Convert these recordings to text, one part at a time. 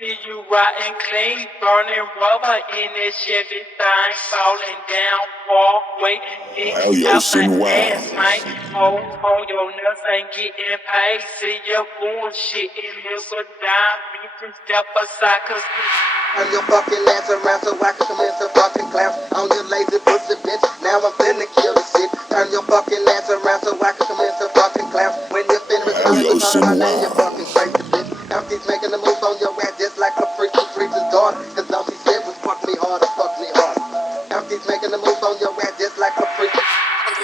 See you riding clean, burning rubber in this Chevy thing, falling down, walkway, getting out the ass, man. Hold your nuts, ain't getting paid. See you bullshitting, nigga, down, bitch, step aside, cause turn your fucking ass around so I can commence a fucking class on your lazy pussy bitch. Now I'm finna kill this shit. Turn your fucking ass around so I can commence a fucking class. When you're finished responding, call my name, you fucking crazy bitch. Now she's making a move on your ass just like a freaky preacher's daughter. Cause all she said was fuck me hard, fuck me hard. Now she's making a move on your ass just like a freaky.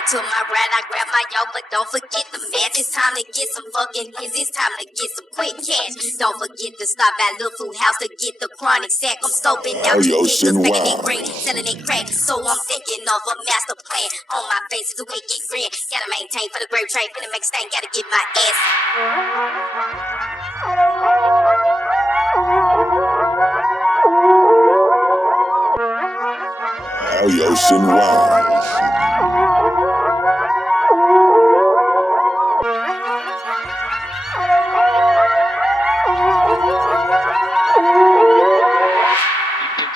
To my right, I grab my yo, but don't forget the meds. It's time to get some fucking hits. It's time to get some quick cash. Don't forget to stop at Little Food House to get the chronic sack. I'm scoping out you niggas, making it green, selling it crack. So I'm thinking of a master plan. On my face is a wicked grin. Gotta maintain for the grape train, finna make a stain. Gotta get my ass. ALYOSHIN Wise.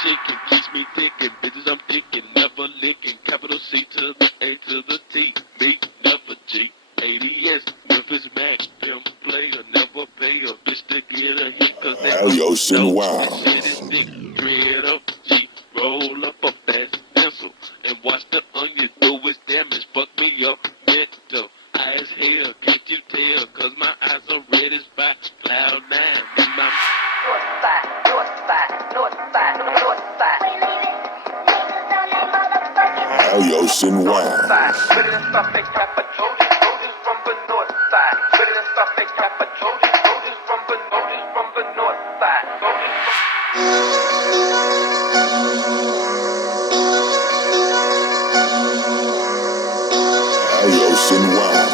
Chicken keeps me thinking, bitches I'm thinking, never licking, capital C to the A to the T, me never G, ADS, Memphis Max, pimp player, never pay a bitch to get a hit, cause they ALYOSHIN Wise. shit is thick, dread up G, roll up a fast pencil, and watch the onion do its damage, fuck me up, mental, high as hell, can't you tell, cause my eyes are red as fire, cloud nine, in my ALYOSHIN Wise. ALYOSHIN Wise.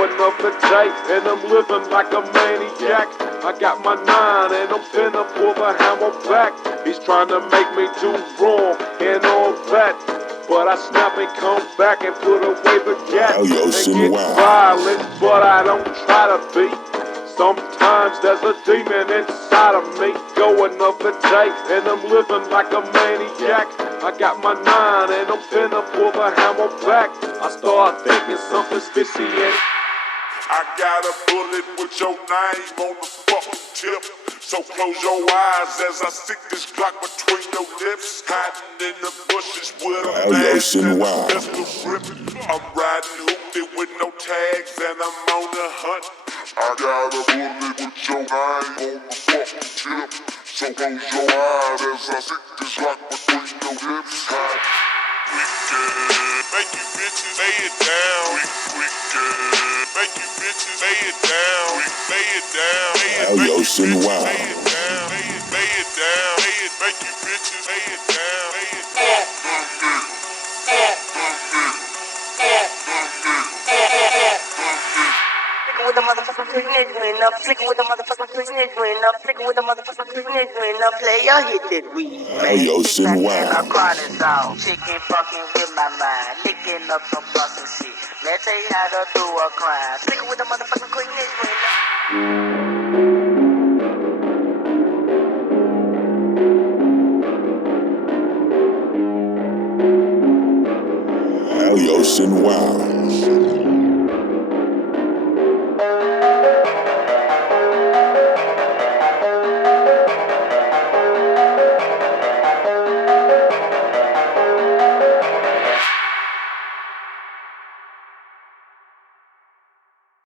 Another day, and I'm living like a maniac. I got my 9 and I'm finna pull the hammer back. He's trying to make me do wrong and all that, but I snap and come back and put away the gap and get violent, but I don't try to be. Sometimes there's a demon inside of me. Go another day, and I'm living like a maniac. I got my 9 and I'm finna pull the hammer back. I start thinking something's fishy and I got a bullet with your name on the fucking tip. So close your eyes as I stick this Glock between your lips. Hiding in the bushes with a mask and a pistol grip. I'm riding hoopty with no tags and I'm on the hunt. I got a bullet with your name on the fucking tip. So close your eyes as I stick this Glock between your lips. Make you bitches lay it down. Make you bitches lay it down. Lay it down. ALYOSHIN Wise. Lay it down. Lay it down. Make you bitches lay it down. Lay it down. With the motherfucking privilege when up, flicking with the motherfucking privilege when up, flicking with the motherfucking privilege when up, player hit that weed. ALYOSHIN Wise. My chronic out, chicken fucking with my mind, licking up some fucking shit. Let's tell you how to do a crime. Flicking with the motherfucking privilege when ALYOSHIN Wise.